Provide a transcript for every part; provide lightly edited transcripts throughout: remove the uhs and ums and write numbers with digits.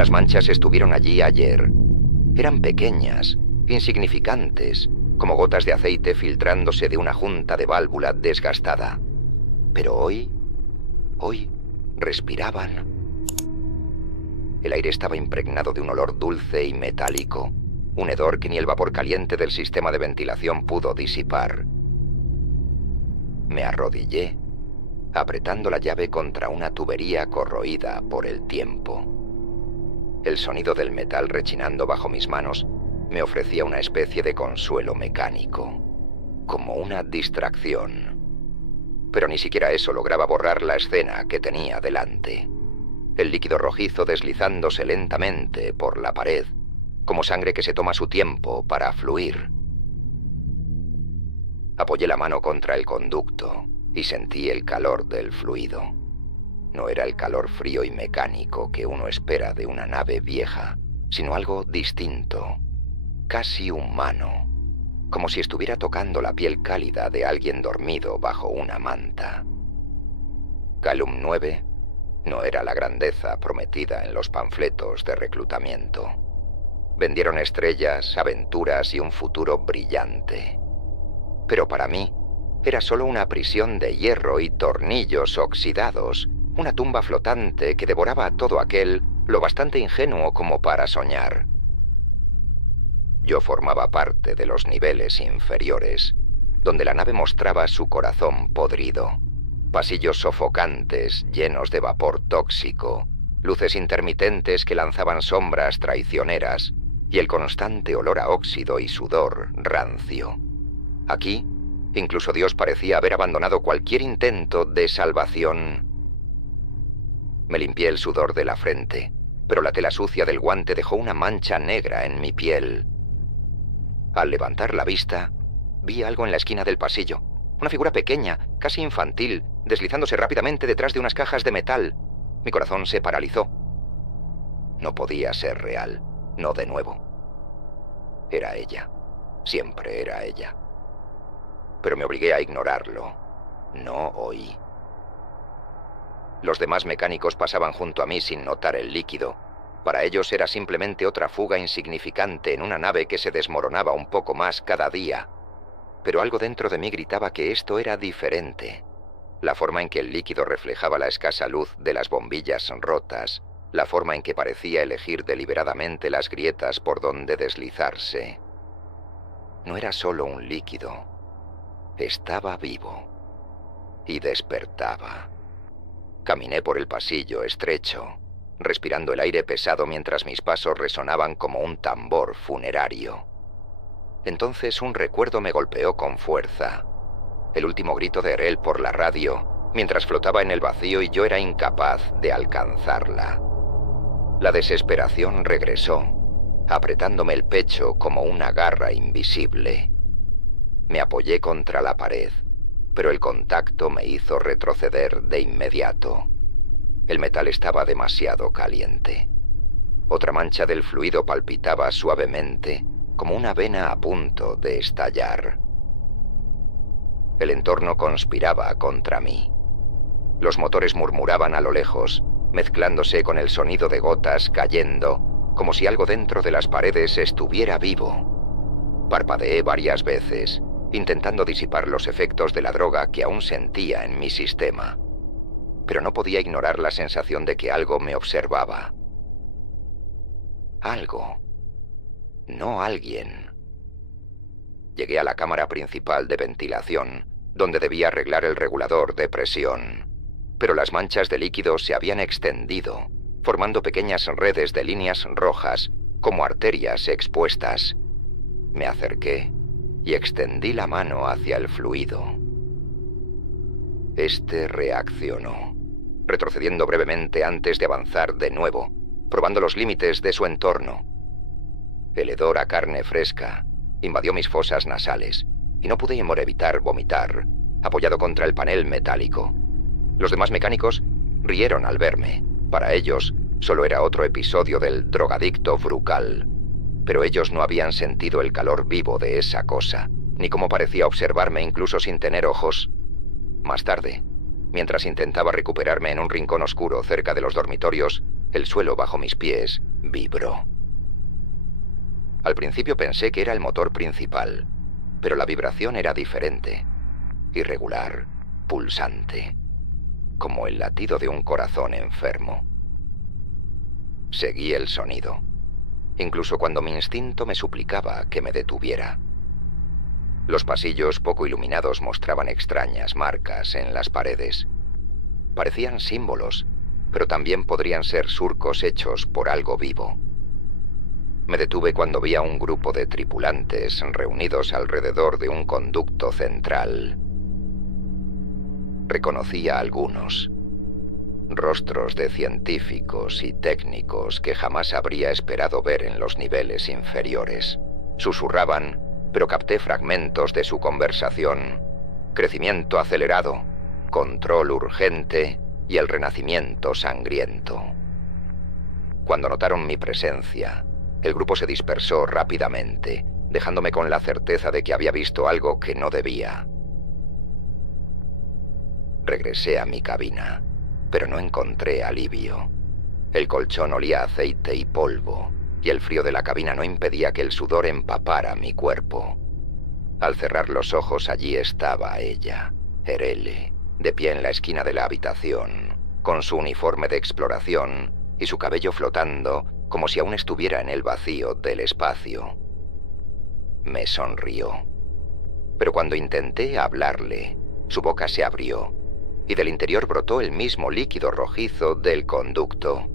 Las manchas estuvieron allí ayer. Eran pequeñas, insignificantes, como gotas de aceite filtrándose de una junta de válvula desgastada. Pero hoy respiraban. El aire estaba impregnado de un olor dulce y metálico, un hedor que ni el vapor caliente del sistema de ventilación pudo disipar. Me arrodillé, apretando la llave contra una tubería corroída por el tiempo. El sonido del metal rechinando bajo mis manos me ofrecía una especie de consuelo mecánico, como una distracción. Pero ni siquiera eso lograba borrar la escena que tenía delante. El líquido rojizo deslizándose lentamente por la pared, como sangre que se toma su tiempo para fluir. Apoyé la mano contra el conducto y sentí el calor del fluido. No era el calor frío y mecánico que uno espera de una nave vieja, sino algo distinto, casi humano, como si estuviera tocando la piel cálida de alguien dormido bajo una manta. Calum 9 no era la grandeza prometida en los panfletos de reclutamiento. Vendieron estrellas, aventuras y un futuro brillante. Pero para mí, era solo una prisión de hierro y tornillos oxidados, una tumba flotante que devoraba a todo aquel lo bastante ingenuo como para soñar. Yo formaba parte de los niveles inferiores, donde la nave mostraba su corazón podrido. Pasillos sofocantes, llenos de vapor tóxico, luces intermitentes que lanzaban sombras traicioneras, y el constante olor a óxido y sudor rancio. Aquí, incluso Dios parecía haber abandonado cualquier intento de salvación. Me limpié el sudor de la frente, pero la tela sucia del guante dejó una mancha negra en mi piel. Al levantar la vista, vi algo en la esquina del pasillo. Una figura pequeña, casi infantil, deslizándose rápidamente detrás de unas cajas de metal. Mi corazón se paralizó. No podía ser real, no de nuevo. Era ella. Siempre era ella. Pero me obligué a ignorarlo. No oí. Los demás mecánicos pasaban junto a mí sin notar el líquido. Para ellos era simplemente otra fuga insignificante en una nave que se desmoronaba un poco más cada día. Pero algo dentro de mí gritaba que esto era diferente. La forma en que el líquido reflejaba la escasa luz de las bombillas rotas, la forma en que parecía elegir deliberadamente las grietas por donde deslizarse. No era solo un líquido. Estaba vivo. Y despertaba. Caminé por el pasillo estrecho, respirando el aire pesado mientras mis pasos resonaban como un tambor funerario. Entonces un recuerdo me golpeó con fuerza. El último grito de Erel por la radio, mientras flotaba en el vacío y yo era incapaz de alcanzarla. La desesperación regresó, apretándome el pecho como una garra invisible. Me apoyé contra la pared, pero el contacto me hizo retroceder de inmediato. El metal estaba demasiado caliente. Otra mancha del fluido palpitaba suavemente, como una vena a punto de estallar. El entorno conspiraba contra mí. Los motores murmuraban a lo lejos, mezclándose con el sonido de gotas cayendo, como si algo dentro de las paredes estuviera vivo. Parpadeé varias veces, intentando disipar los efectos de la droga que aún sentía en mi sistema. Pero no podía ignorar la sensación de que algo me observaba. Algo. No alguien. Llegué a la cámara principal de ventilación, donde debía arreglar el regulador de presión. Pero las manchas de líquido se habían extendido, formando pequeñas redes de líneas rojas, como arterias expuestas. Me acerqué y extendí la mano hacia el fluido. Este reaccionó, retrocediendo brevemente antes de avanzar de nuevo, probando los límites de su entorno. El hedor a carne fresca invadió mis fosas nasales y no pude evitar vomitar, apoyado contra el panel metálico. Los demás mecánicos rieron al verme. Para ellos, solo era otro episodio del drogadicto Brucal. Pero ellos no habían sentido el calor vivo de esa cosa, ni cómo parecía observarme incluso sin tener ojos. Más tarde, mientras intentaba recuperarme en un rincón oscuro cerca de los dormitorios, el suelo bajo mis pies vibró. Al principio pensé que era el motor principal, pero la vibración era diferente, irregular, pulsante, como el latido de un corazón enfermo. Seguí el sonido, incluso cuando mi instinto me suplicaba que me detuviera. Los pasillos poco iluminados mostraban extrañas marcas en las paredes. Parecían símbolos, pero también podrían ser surcos hechos por algo vivo. Me detuve cuando vi a un grupo de tripulantes reunidos alrededor de un conducto central. Reconocí a algunos. Rostros de científicos y técnicos que jamás habría esperado ver en los niveles inferiores. Susurraban, pero capté fragmentos de su conversación. Crecimiento acelerado, control urgente y el renacimiento sangriento. Cuando notaron mi presencia, el grupo se dispersó rápidamente, dejándome con la certeza de que había visto algo que no debía. Regresé a mi cabina, pero no encontré alivio. El colchón olía a aceite y polvo, y el frío de la cabina no impedía que el sudor empapara mi cuerpo. Al cerrar los ojos, allí estaba ella, Erele, de pie en la esquina de la habitación, con su uniforme de exploración y su cabello flotando como si aún estuviera en el vacío del espacio. Me sonrió. Pero cuando intenté hablarle, su boca se abrió y del interior brotó el mismo líquido rojizo del conducto.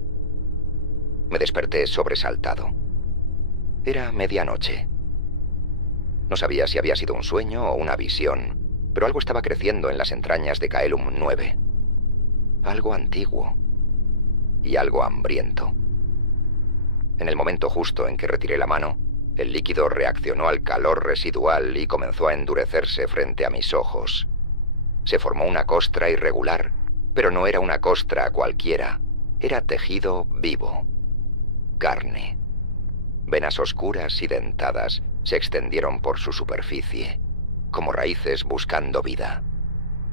Me desperté sobresaltado. Era medianoche. No sabía si había sido un sueño o una visión, pero algo estaba creciendo en las entrañas de Caelum 9. Algo antiguo y algo hambriento. En el momento justo en que retiré la mano, el líquido reaccionó al calor residual y comenzó a endurecerse frente a mis ojos. Se formó una costra irregular, pero no era una costra cualquiera. Era tejido vivo. Carne. Venas oscuras y dentadas se extendieron por su superficie, como raíces buscando vida.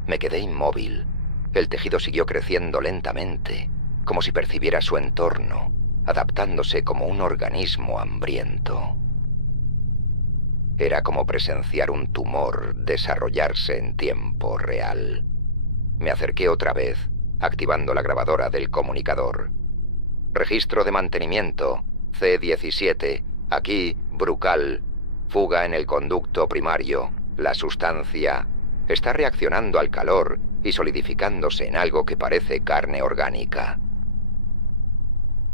Me quedé inmóvil. El tejido siguió creciendo lentamente, como si percibiera su entorno, adaptándose como un organismo hambriento. Era como presenciar un tumor desarrollarse en tiempo real. Me acerqué otra vez, activando la grabadora del comunicador. Registro de mantenimiento, C-17, aquí, Brucal. Fuga en el conducto primario. La sustancia está reaccionando al calor y solidificándose en algo que parece carne orgánica.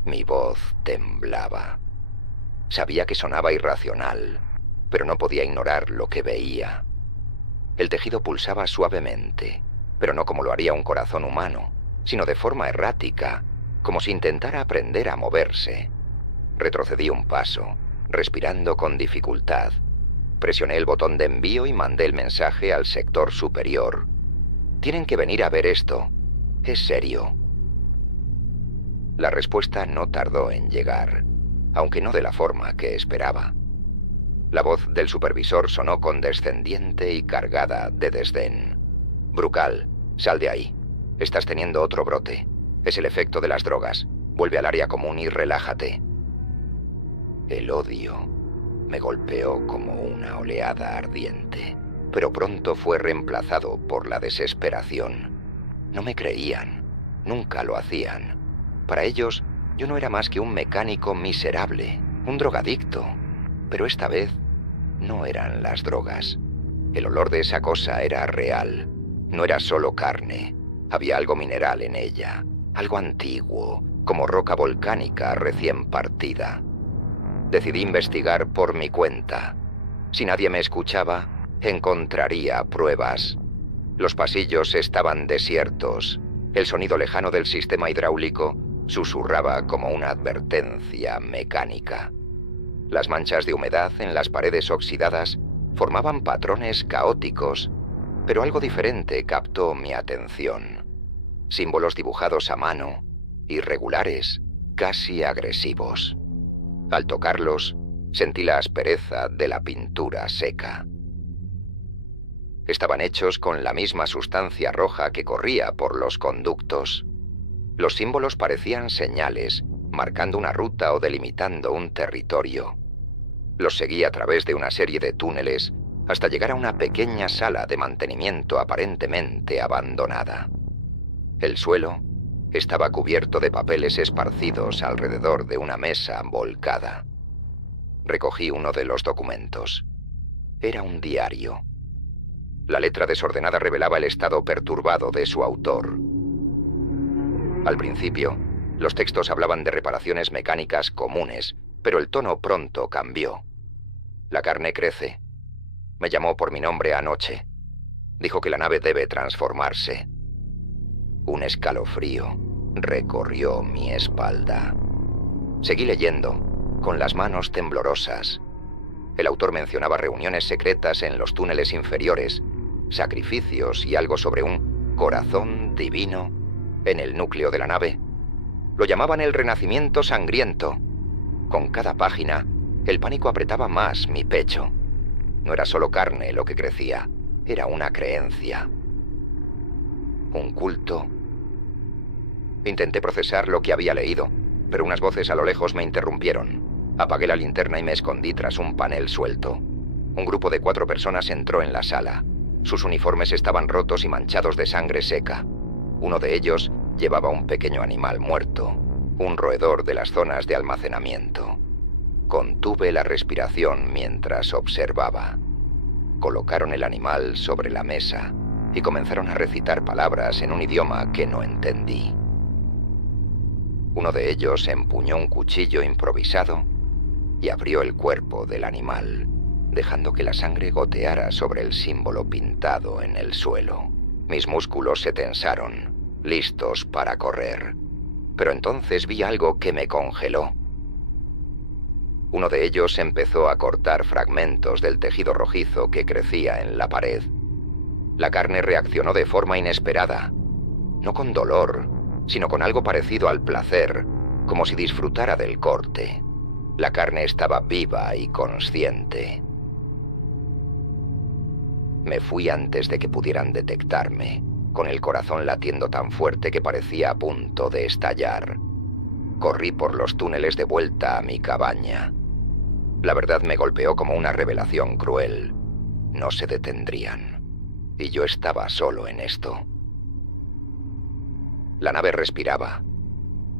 Mi voz temblaba. Sabía que sonaba irracional, pero no podía ignorar lo que veía. El tejido pulsaba suavemente, pero no como lo haría un corazón humano, sino de forma errática, como si intentara aprender a moverse. Retrocedí un paso, respirando con dificultad. Presioné el botón de envío y mandé el mensaje al sector superior. Tienen que venir a ver esto. Es serio. La respuesta no tardó en llegar, aunque no de la forma que esperaba. La voz del supervisor sonó condescendiente y cargada de desdén. Brucal, sal de ahí. Estás teniendo otro brote. Es el efecto de las drogas. Vuelve al área común y relájate. El odio me golpeó como una oleada ardiente, pero pronto fue reemplazado por la desesperación. No me creían. Nunca lo hacían. Para ellos, yo no era más que un mecánico miserable, un drogadicto. Pero esta vez no eran las drogas. El olor de esa cosa era real. No era solo carne. Había algo mineral en ella, algo antiguo, como roca volcánica recién partida. Decidí investigar por mi cuenta. Si nadie me escuchaba, encontraría pruebas. Los pasillos estaban desiertos. El sonido lejano del sistema hidráulico susurraba como una advertencia mecánica. Las manchas de humedad en las paredes oxidadas formaban patrones caóticos, pero algo diferente captó mi atención. Símbolos dibujados a mano, irregulares, casi agresivos. Al tocarlos, sentí la aspereza de la pintura seca. Estaban hechos con la misma sustancia roja que corría por los conductos. Los símbolos parecían señales, marcando una ruta o delimitando un territorio. Los seguí a través de una serie de túneles hasta llegar a una pequeña sala de mantenimiento aparentemente abandonada. El suelo estaba cubierto de papeles esparcidos alrededor de una mesa volcada. Recogí uno de los documentos. Era un diario. La letra desordenada revelaba el estado perturbado de su autor. Al principio, los textos hablaban de reparaciones mecánicas comunes, pero el tono pronto cambió. La carne crece. Me llamó por mi nombre anoche. Dijo que la nave debe transformarse. Un escalofrío recorrió mi espalda. Seguí leyendo, con las manos temblorosas. El autor mencionaba reuniones secretas en los túneles inferiores, sacrificios y algo sobre un corazón divino en el núcleo de la nave. Lo llamaban el renacimiento sangriento. Con cada página, el pánico apretaba más mi pecho. No era solo carne lo que crecía, era una creencia. Un culto. Intenté procesar lo que había leído, pero unas voces a lo lejos me interrumpieron. Apagué la linterna y me escondí tras un panel suelto. Un grupo de 4 personas entró en la sala. Sus uniformes estaban rotos y manchados de sangre seca. Uno de ellos llevaba un pequeño animal muerto, un roedor de las zonas de almacenamiento. Contuve la respiración mientras observaba. Colocaron el animal sobre la mesa y comenzaron a recitar palabras en un idioma que no entendí. Uno de ellos empuñó un cuchillo improvisado y abrió el cuerpo del animal, dejando que la sangre goteara sobre el símbolo pintado en el suelo. Mis músculos se tensaron, listos para correr. Pero entonces vi algo que me congeló. Uno de ellos empezó a cortar fragmentos del tejido rojizo que crecía en la pared. La carne reaccionó de forma inesperada, no con dolor, sino con algo parecido al placer, como si disfrutara del corte. La carne estaba viva y consciente. Me fui antes de que pudieran detectarme, con el corazón latiendo tan fuerte que parecía a punto de estallar. Corrí por los túneles de vuelta a mi cabaña. La verdad me golpeó como una revelación cruel. No se detendrían. Y yo estaba solo en esto. La nave respiraba.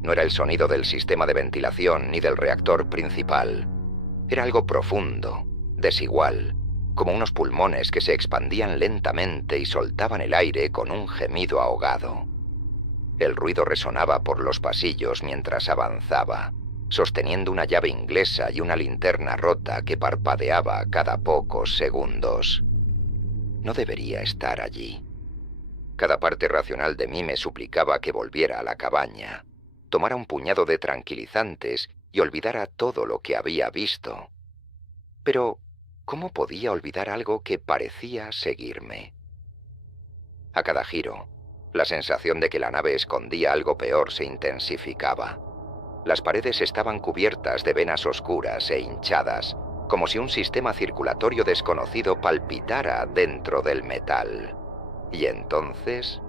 No era el sonido del sistema de ventilación ni del reactor principal. Era algo profundo, desigual, como unos pulmones que se expandían lentamente y soltaban el aire con un gemido ahogado. El ruido resonaba por los pasillos mientras avanzaba, sosteniendo una llave inglesa y una linterna rota que parpadeaba cada pocos segundos. No debería estar allí. Cada parte racional de mí me suplicaba que volviera a la cabaña, tomara un puñado de tranquilizantes y olvidara todo lo que había visto. Pero, ¿cómo podía olvidar algo que parecía seguirme? A cada giro, la sensación de que la nave escondía algo peor se intensificaba. Las paredes estaban cubiertas de venas oscuras e hinchadas, como si un sistema circulatorio desconocido palpitara dentro del metal. Y entonces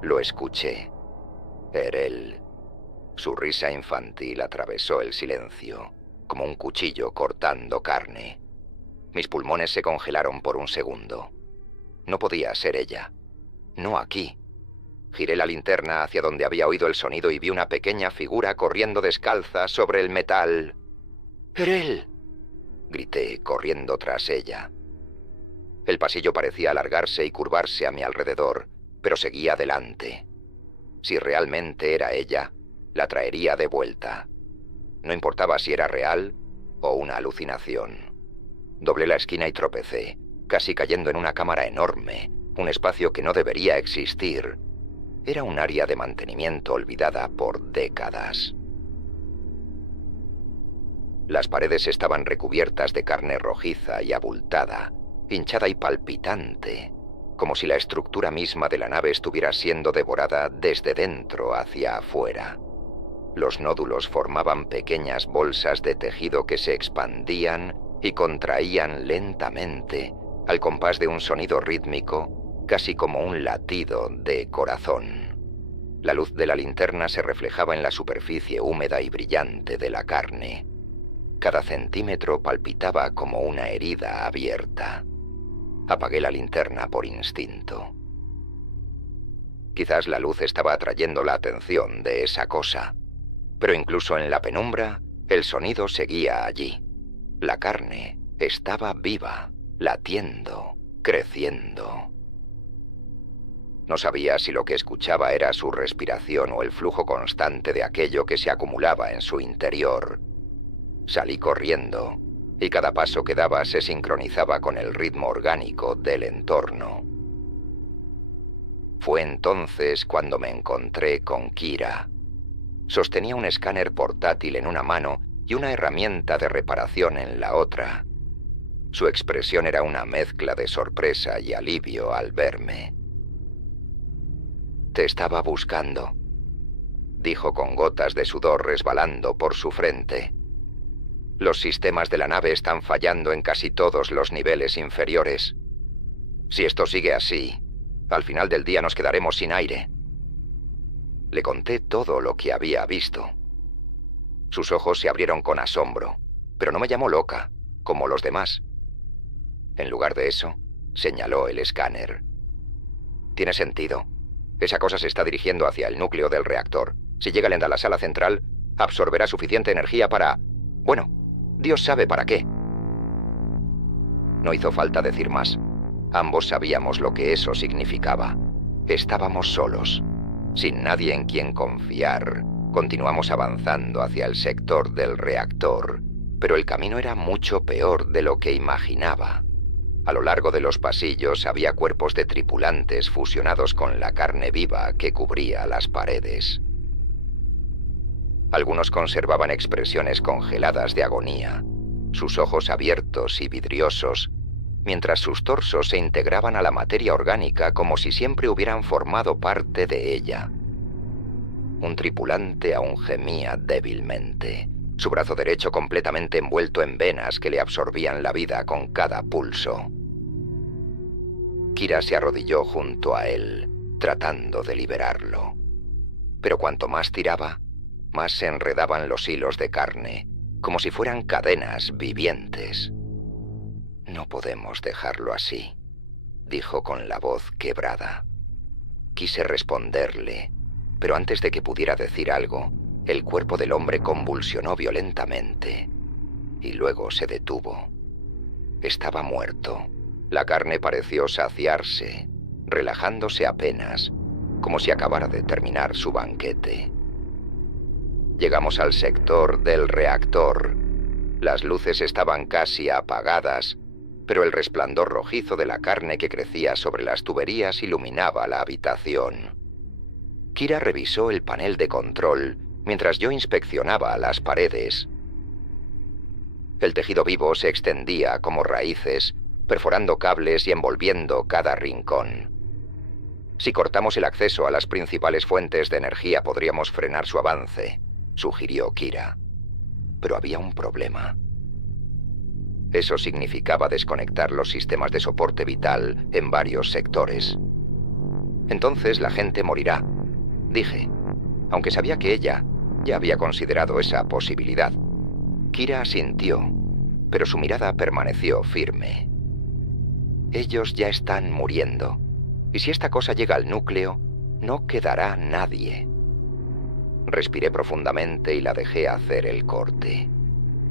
lo escuché. Era él. Su risa infantil atravesó el silencio, como un cuchillo cortando carne. Mis pulmones se congelaron por un segundo. No podía ser ella. No aquí. Giré la linterna hacia donde había oído el sonido y vi una pequeña figura corriendo descalza sobre el metal. ¡Era él!, grité, corriendo tras ella. El pasillo parecía alargarse y curvarse a mi alrededor, pero seguía adelante. Si realmente era ella, la traería de vuelta. No importaba si era real o una alucinación. Doblé la esquina y tropecé, casi cayendo en una cámara enorme, un espacio que no debería existir. Era un área de mantenimiento olvidada por décadas. Las paredes estaban recubiertas de carne rojiza y abultada, hinchada y palpitante, como si la estructura misma de la nave estuviera siendo devorada desde dentro hacia afuera. Los nódulos formaban pequeñas bolsas de tejido que se expandían y contraían lentamente, al compás de un sonido rítmico, casi como un latido de corazón. La luz de la linterna se reflejaba en la superficie húmeda y brillante de la carne. Cada centímetro palpitaba como una herida abierta. Apagué la linterna por instinto. Quizás la luz estaba atrayendo la atención de esa cosa, pero incluso en la penumbra, el sonido seguía allí. La carne estaba viva, latiendo, creciendo. No sabía si lo que escuchaba era su respiración o el flujo constante de aquello que se acumulaba en su interior. Salí corriendo, y cada paso que daba se sincronizaba con el ritmo orgánico del entorno. Fue entonces cuando me encontré con Kira. Sostenía un escáner portátil en una mano y una herramienta de reparación en la otra. Su expresión era una mezcla de sorpresa y alivio al verme. «Te estaba buscando», dijo con gotas de sudor resbalando por su frente. «Los sistemas de la nave están fallando en casi todos los niveles inferiores. Si esto sigue así, al final del día nos quedaremos sin aire». Le conté todo lo que había visto. Sus ojos se abrieron con asombro, pero no me llamó loca, como los demás. En lugar de eso, señaló el escáner. «Tiene sentido. Esa cosa se está dirigiendo hacia el núcleo del reactor. Si llega lenta a la sala central, absorberá suficiente energía para... Bueno, Dios sabe para qué». No hizo falta decir más. Ambos sabíamos lo que eso significaba. Estábamos solos, sin nadie en quien confiar. Continuamos avanzando hacia el sector del reactor, pero el camino era mucho peor de lo que imaginaba. A lo largo de los pasillos había cuerpos de tripulantes fusionados con la carne viva que cubría las paredes. Algunos conservaban expresiones congeladas de agonía, sus ojos abiertos y vidriosos, mientras sus torsos se integraban a la materia orgánica como si siempre hubieran formado parte de ella. Un tripulante aún gemía débilmente, su brazo derecho completamente envuelto en venas que le absorbían la vida con cada pulso. Kira se arrodilló junto a él, tratando de liberarlo. Pero cuanto más tiraba, más se enredaban los hilos de carne, como si fueran cadenas vivientes. «No podemos dejarlo así», dijo con la voz quebrada. Quise responderle, pero antes de que pudiera decir algo, el cuerpo del hombre convulsionó violentamente y luego se detuvo. Estaba muerto. La carne pareció saciarse, relajándose apenas, como si acabara de terminar su banquete. Llegamos al sector del reactor. Las luces estaban casi apagadas, pero el resplandor rojizo de la carne que crecía sobre las tuberías iluminaba la habitación. Kira revisó el panel de control mientras yo inspeccionaba las paredes. El tejido vivo se extendía como raíces, perforando cables y envolviendo cada rincón. Si cortamos el acceso a las principales fuentes de energía podríamos frenar su avance, sugirió Kira. Pero había un problema. Eso significaba desconectar los sistemas de soporte vital en varios sectores. Entonces la gente morirá, dije, aunque sabía que ella ya había considerado esa posibilidad. Kira asintió, pero su mirada permaneció firme. Ellos ya están muriendo, y si esta cosa llega al núcleo, no quedará nadie. Respiré profundamente y la dejé hacer el corte.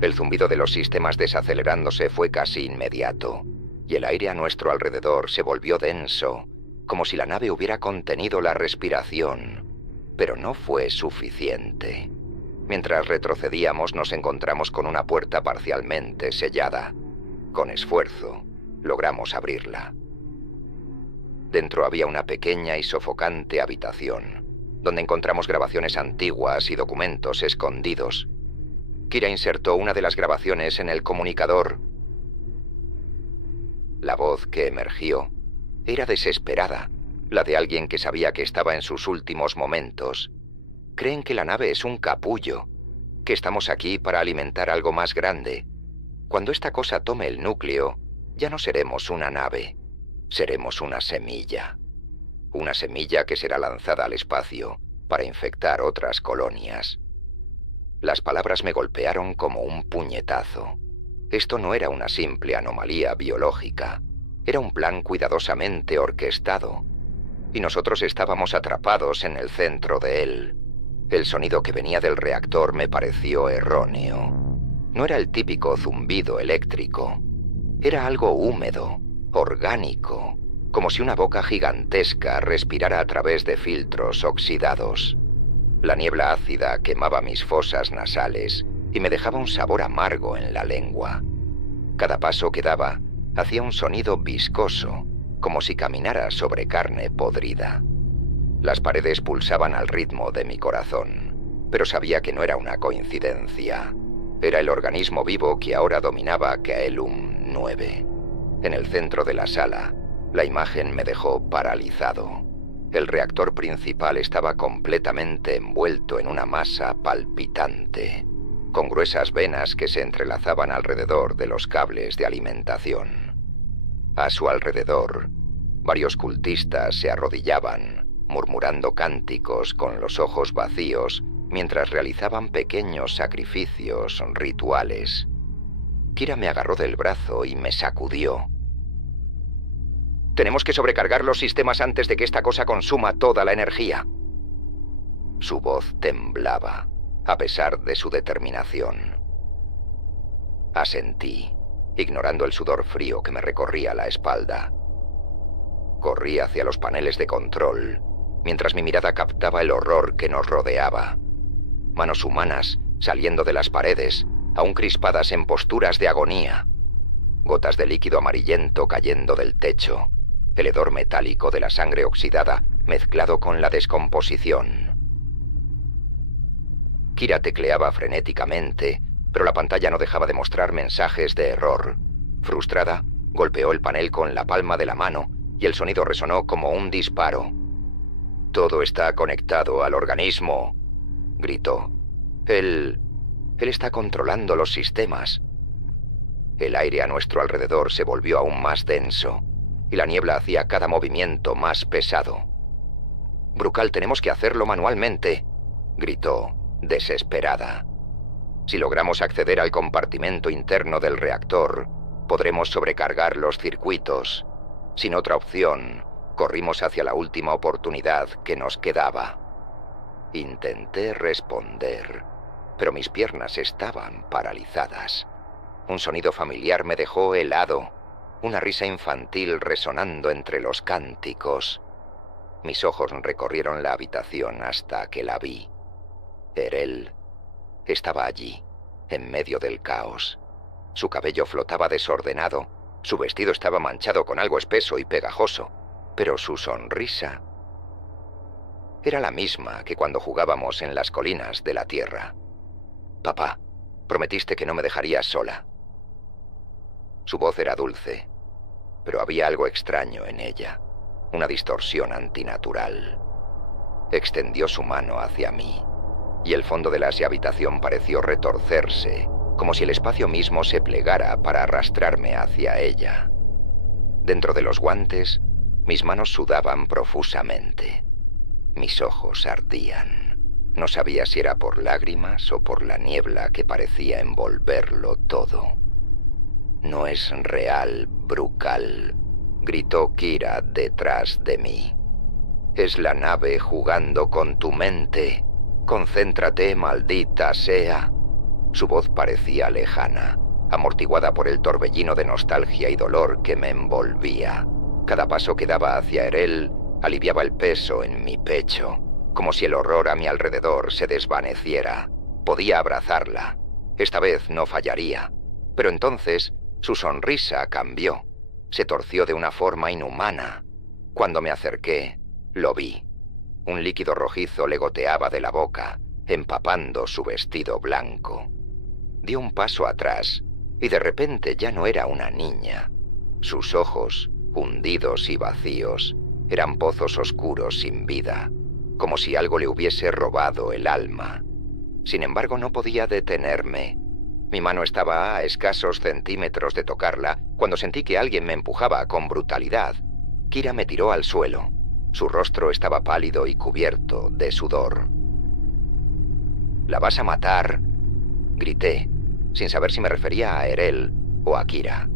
El zumbido de los sistemas desacelerándose fue casi inmediato, y el aire a nuestro alrededor se volvió denso, como si la nave hubiera contenido la respiración, pero no fue suficiente. Mientras retrocedíamos nos encontramos con una puerta parcialmente sellada. Con esfuerzo, logramos abrirla. Dentro había una pequeña y sofocante habitación, donde encontramos grabaciones antiguas y documentos escondidos. Kira insertó una de las grabaciones en el comunicador. La voz que emergió era desesperada, la de alguien que sabía que estaba en sus últimos momentos. Creen que la nave es un capullo, que estamos aquí para alimentar algo más grande. Cuando esta cosa tome el núcleo, ya no seremos una nave, seremos una semilla. Una semilla que será lanzada al espacio para infectar otras colonias. Las palabras me golpearon como un puñetazo. Esto no era una simple anomalía biológica, era un plan cuidadosamente orquestado, y nosotros estábamos atrapados en el centro de él. El sonido que venía del reactor me pareció erróneo. No era el típico zumbido eléctrico. Era algo húmedo, orgánico, como si una boca gigantesca respirara a través de filtros oxidados. La niebla ácida quemaba mis fosas nasales y me dejaba un sabor amargo en la lengua. Cada paso que daba hacía un sonido viscoso, como si caminara sobre carne podrida. Las paredes pulsaban al ritmo de mi corazón, pero sabía que no era una coincidencia. Era el organismo vivo que ahora dominaba Kaelum 9. En el centro de la sala, la imagen me dejó paralizado. El reactor principal estaba completamente envuelto en una masa palpitante, con gruesas venas que se entrelazaban alrededor de los cables de alimentación. A su alrededor, varios cultistas se arrodillaban, murmurando cánticos con los ojos vacíos mientras realizaban pequeños sacrificios rituales. Kira me agarró del brazo y me sacudió. «Tenemos que sobrecargar los sistemas antes de que esta cosa consuma toda la energía». Su voz temblaba, a pesar de su determinación. Asentí, ignorando el sudor frío que me recorría la espalda. Corrí hacia los paneles de control, mientras mi mirada captaba el horror que nos rodeaba. Manos humanas saliendo de las paredes, aún crispadas en posturas de agonía. Gotas de líquido amarillento cayendo del techo. El hedor metálico de la sangre oxidada mezclado con la descomposición. Kira tecleaba frenéticamente, pero la pantalla no dejaba de mostrar mensajes de error. Frustrada, golpeó el panel con la palma de la mano y el sonido resonó como un disparo. «Todo está conectado al organismo», gritó. Él está controlando los sistemas». El aire a nuestro alrededor se volvió aún más denso, y la niebla hacía cada movimiento más pesado. «Brucal, tenemos que hacerlo manualmente», gritó, desesperada. «Si logramos acceder al compartimento interno del reactor, podremos sobrecargar los circuitos. Sin otra opción, corrimos hacia la última oportunidad que nos quedaba». Intenté responder, pero mis piernas estaban paralizadas. Un sonido familiar me dejó helado, una risa infantil resonando entre los cánticos. Mis ojos recorrieron la habitación hasta que la vi. Erel estaba allí, en medio del caos. Su cabello flotaba desordenado, su vestido estaba manchado con algo espeso y pegajoso, pero su sonrisa era la misma que cuando jugábamos en las colinas de la tierra. «Papá, prometiste que no me dejarías sola». Su voz era dulce, pero había algo extraño en ella, una distorsión antinatural. Extendió su mano hacia mí, y el fondo de la habitación pareció retorcerse, como si el espacio mismo se plegara para arrastrarme hacia ella. Dentro de los guantes, mis manos sudaban profusamente. Mis ojos ardían. No sabía si era por lágrimas o por la niebla que parecía envolverlo todo. «No es real, Brucal», gritó Kira detrás de mí. «Es la nave jugando con tu mente. Concéntrate, maldita sea». Su voz parecía lejana, amortiguada por el torbellino de nostalgia y dolor que me envolvía. Cada paso que daba hacia Erel aliviaba el peso en mi pecho, como si el horror a mi alrededor se desvaneciera. Podía abrazarla. Esta vez no fallaría. Pero entonces su sonrisa cambió. Se torció de una forma inhumana. Cuando me acerqué, lo vi. Un líquido rojizo le goteaba de la boca, empapando su vestido blanco. Dio un paso atrás, y de repente ya no era una niña. Sus ojos, hundidos y vacíos, eran pozos oscuros sin vida, como si algo le hubiese robado el alma. Sin embargo, no podía detenerme. Mi mano estaba a escasos centímetros de tocarla cuando sentí que alguien me empujaba con brutalidad. Kira me tiró al suelo. Su rostro estaba pálido y cubierto de sudor. «¿La vas a matar?», grité, sin saber si me refería a Erel o a Kira.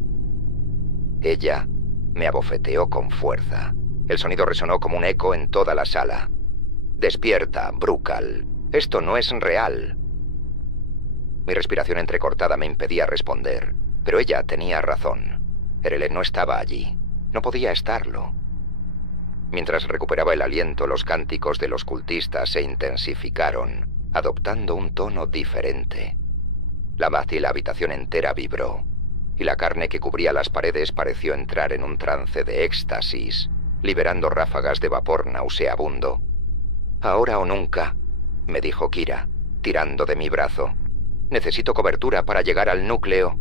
Ella me abofeteó con fuerza. El sonido resonó como un eco en toda la sala. «Despierta, Brucal. Esto no es real». Mi respiración entrecortada me impedía responder, pero ella tenía razón. Erele no estaba allí. No podía estarlo. Mientras recuperaba el aliento, los cánticos de los cultistas se intensificaron, adoptando un tono diferente. La paz y la habitación entera vibró, y la carne que cubría las paredes pareció entrar en un trance de éxtasis, liberando ráfagas de vapor nauseabundo. «Ahora o nunca», me dijo Kira, tirando de mi brazo. «Necesito cobertura para llegar al núcleo».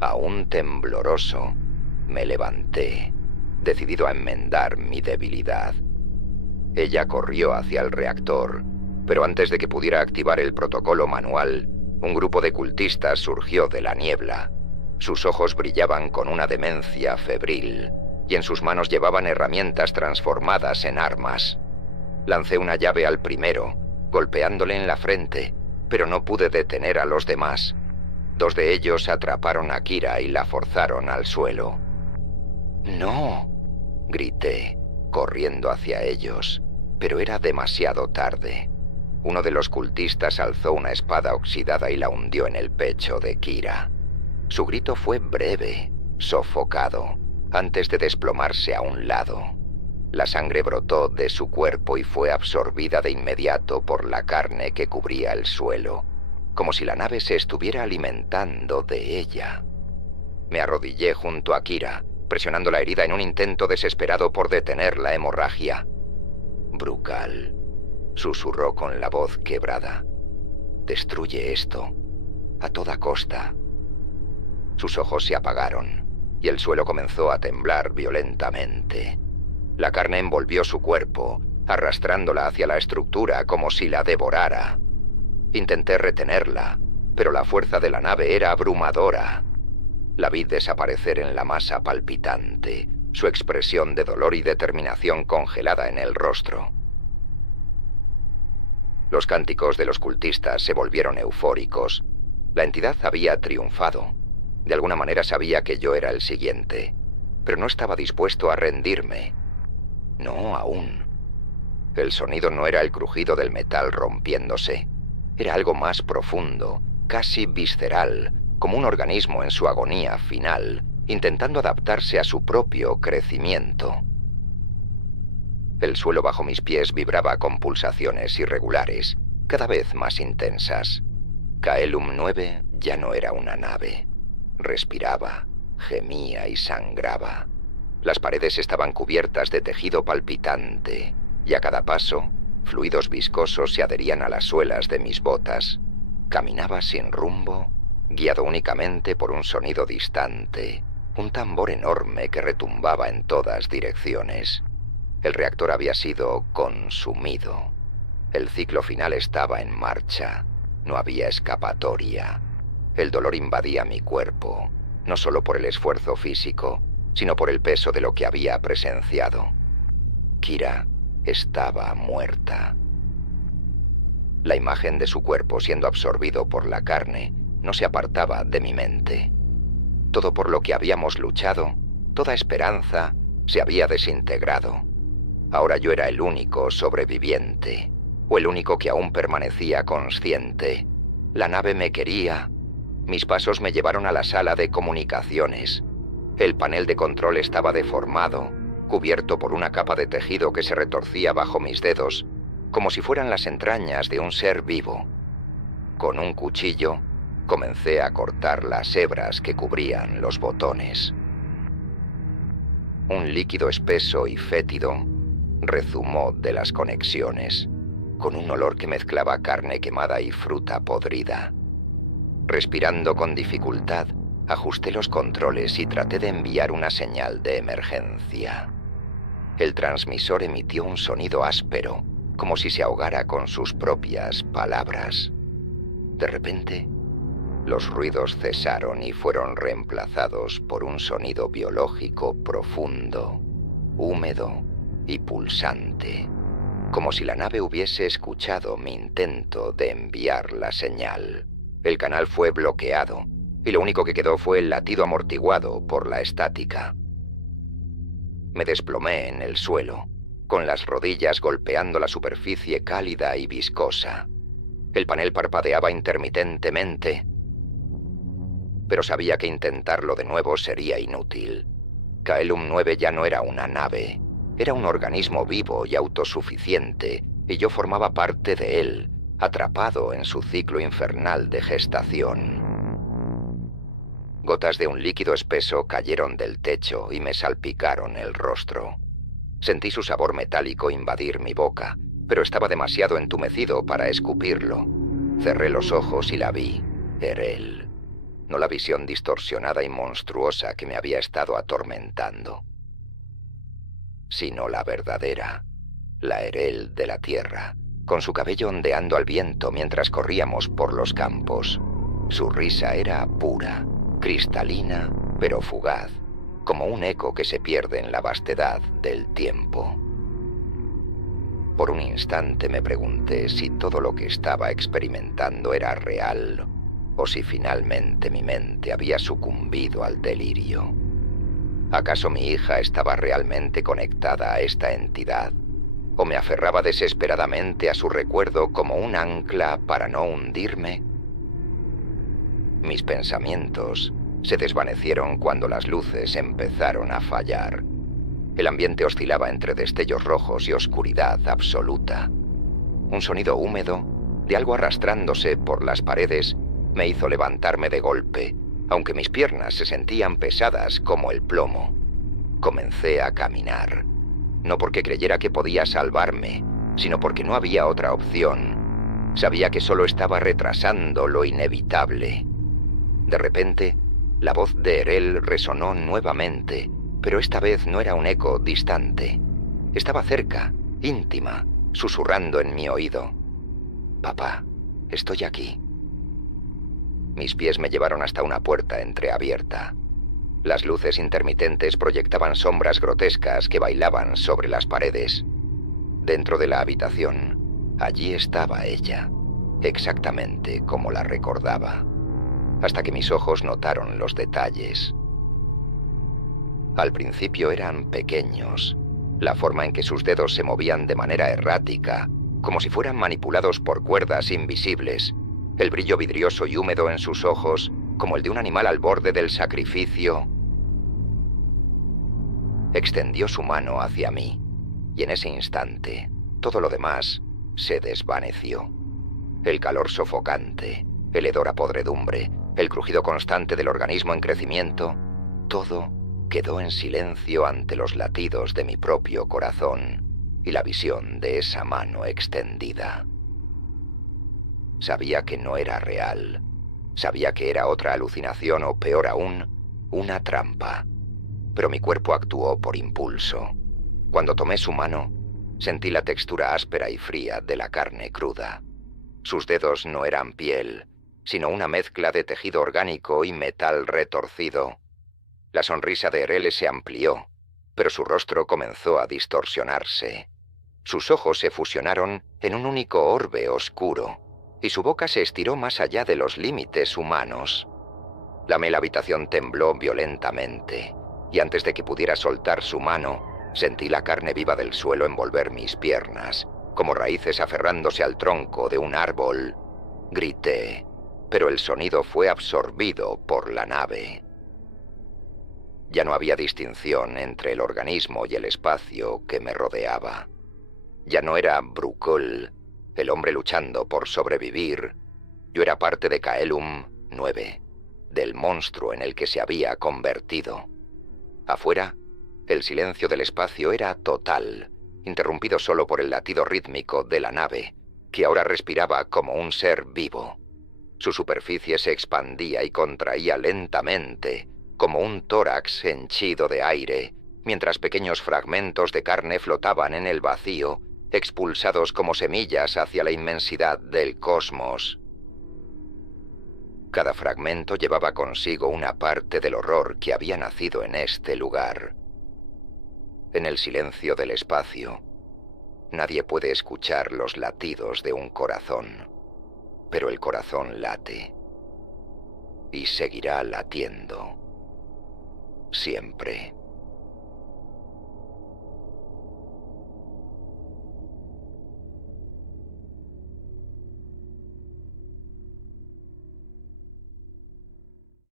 Aún tembloroso, me levanté, decidido a enmendar mi debilidad. Ella corrió hacia el reactor, pero antes de que pudiera activar el protocolo manual, un grupo de cultistas surgió de la niebla. Sus ojos brillaban con una demencia febril, y en sus manos llevaban herramientas transformadas en armas. Lancé una llave al primero, golpeándole en la frente, pero no pude detener a los demás. 2 de ellos atraparon a Kira y la forzaron al suelo. «¡No!», grité, corriendo hacia ellos, pero era demasiado tarde. Uno de los cultistas alzó una espada oxidada y la hundió en el pecho de Kira. Su grito fue breve, sofocado, antes de desplomarse a un lado. La sangre brotó de su cuerpo y fue absorbida de inmediato por la carne que cubría el suelo, como si la nave se estuviera alimentando de ella. Me arrodillé junto a Kira, presionando la herida en un intento desesperado por detener la hemorragia. «Brucal», susurró con la voz quebrada. «Destruye esto, a toda costa». Sus ojos se apagaron, y el suelo comenzó a temblar violentamente. La carne envolvió su cuerpo, arrastrándola hacia la estructura como si la devorara. Intenté retenerla, pero la fuerza de la nave era abrumadora. La vi desaparecer en la masa palpitante, su expresión de dolor y determinación congelada en el rostro. Los cánticos de los cultistas se volvieron eufóricos. La entidad había triunfado. De alguna manera sabía que yo era el siguiente, pero no estaba dispuesto a rendirme. No aún. El sonido no era el crujido del metal rompiéndose. Era algo más profundo, casi visceral, como un organismo en su agonía final, intentando adaptarse a su propio crecimiento. El suelo bajo mis pies vibraba con pulsaciones irregulares, cada vez más intensas. Caelum 9 ya no era una nave. Respiraba, gemía y sangraba. Las paredes estaban cubiertas de tejido palpitante, y a cada paso, fluidos viscosos se adherían a las suelas de mis botas. Caminaba sin rumbo, guiado únicamente por un sonido distante, un tambor enorme que retumbaba en todas direcciones. El reactor había sido consumido. El ciclo final estaba en marcha. No había escapatoria. El dolor invadía mi cuerpo, no solo por el esfuerzo físico, sino por el peso de lo que había presenciado. Kira estaba muerta. La imagen de su cuerpo siendo absorbido por la carne no se apartaba de mi mente. Todo por lo que habíamos luchado, toda esperanza, se había desintegrado. Ahora yo era el único sobreviviente, o el único que aún permanecía consciente. La nave me quería. Mis pasos me llevaron a la sala de comunicaciones. El panel de control estaba deformado, cubierto por una capa de tejido que se retorcía bajo mis dedos, como si fueran las entrañas de un ser vivo. Con un cuchillo, comencé a cortar las hebras que cubrían los botones. Un líquido espeso y fétido rezumó de las conexiones, con un olor que mezclaba carne quemada y fruta podrida. Respirando con dificultad, ajusté los controles y traté de enviar una señal de emergencia. El transmisor emitió un sonido áspero, como si se ahogara con sus propias palabras. De repente, los ruidos cesaron y fueron reemplazados por un sonido biológico profundo, húmedo y pulsante, como si la nave hubiese escuchado mi intento de enviar la señal. El canal fue bloqueado, y lo único que quedó fue el latido amortiguado por la estática. Me desplomé en el suelo, con las rodillas golpeando la superficie cálida y viscosa. El panel parpadeaba intermitentemente, pero sabía que intentarlo de nuevo sería inútil. Caelum 9 ya no era una nave, era un organismo vivo y autosuficiente, y yo formaba parte de él, atrapado en su ciclo infernal de gestación. Gotas de un líquido espeso cayeron del techo y me salpicaron el rostro. Sentí su sabor metálico invadir mi boca, pero estaba demasiado entumecido para escupirlo. Cerré los ojos y la vi, Erel. No la visión distorsionada y monstruosa que me había estado atormentando, sino la verdadera, la Erel de la tierra, con su cabello ondeando al viento mientras corríamos por los campos. Su risa era pura, cristalina, pero fugaz, como un eco que se pierde en la vastedad del tiempo. Por un instante me pregunté si todo lo que estaba experimentando era real, o si finalmente mi mente había sucumbido al delirio. ¿Acaso mi hija estaba realmente conectada a esta entidad? ¿O me aferraba desesperadamente a su recuerdo como un ancla para no hundirme? Mis pensamientos se desvanecieron cuando las luces empezaron a fallar. El ambiente oscilaba entre destellos rojos y oscuridad absoluta. Un sonido húmedo, de algo arrastrándose por las paredes, me hizo levantarme de golpe, aunque mis piernas se sentían pesadas como el plomo. Comencé a caminar, no porque creyera que podía salvarme, sino porque no había otra opción. Sabía que solo estaba retrasando lo inevitable. De repente, la voz de Erel resonó nuevamente, pero esta vez no era un eco distante. Estaba cerca, íntima, susurrando en mi oído. «Papá, estoy aquí». Mis pies me llevaron hasta una puerta entreabierta. Las luces intermitentes proyectaban sombras grotescas que bailaban sobre las paredes. Dentro de la habitación, allí estaba ella, exactamente como la recordaba, hasta que mis ojos notaron los detalles. Al principio eran pequeños, la forma en que sus dedos se movían de manera errática, como si fueran manipulados por cuerdas invisibles, el brillo vidrioso y húmedo en sus ojos, como el de un animal al borde del sacrificio. Extendió su mano hacia mí, y en ese instante, todo lo demás se desvaneció. El calor sofocante, el hedor a podredumbre, el crujido constante del organismo en crecimiento, todo quedó en silencio ante los latidos de mi propio corazón y la visión de esa mano extendida. Sabía que no era real. Sabía que era otra alucinación o, peor aún, una trampa. Pero mi cuerpo actuó por impulso. Cuando tomé su mano, sentí la textura áspera y fría de la carne cruda. Sus dedos no eran piel, sino una mezcla de tejido orgánico y metal retorcido. La sonrisa de Erel se amplió, pero su rostro comenzó a distorsionarse. Sus ojos se fusionaron en un único orbe oscuro, y su boca se estiró más allá de los límites humanos. La habitación tembló violentamente, y antes de que pudiera soltar su mano, sentí la carne viva del suelo envolver mis piernas, como raíces aferrándose al tronco de un árbol. Grité, pero el sonido fue absorbido por la nave. Ya no había distinción entre el organismo y el espacio que me rodeaba. Ya no era Brucol, el hombre luchando por sobrevivir. Yo era parte de Caelum 9, del monstruo en el que se había convertido. Afuera, el silencio del espacio era total, interrumpido solo por el latido rítmico de la nave, que ahora respiraba como un ser vivo. Su superficie se expandía y contraía lentamente, como un tórax henchido de aire, mientras pequeños fragmentos de carne flotaban en el vacío, expulsados como semillas hacia la inmensidad del cosmos. Cada fragmento llevaba consigo una parte del horror que había nacido en este lugar. En el silencio del espacio, nadie puede escuchar los latidos de un corazón, pero el corazón late y seguirá latiendo siempre.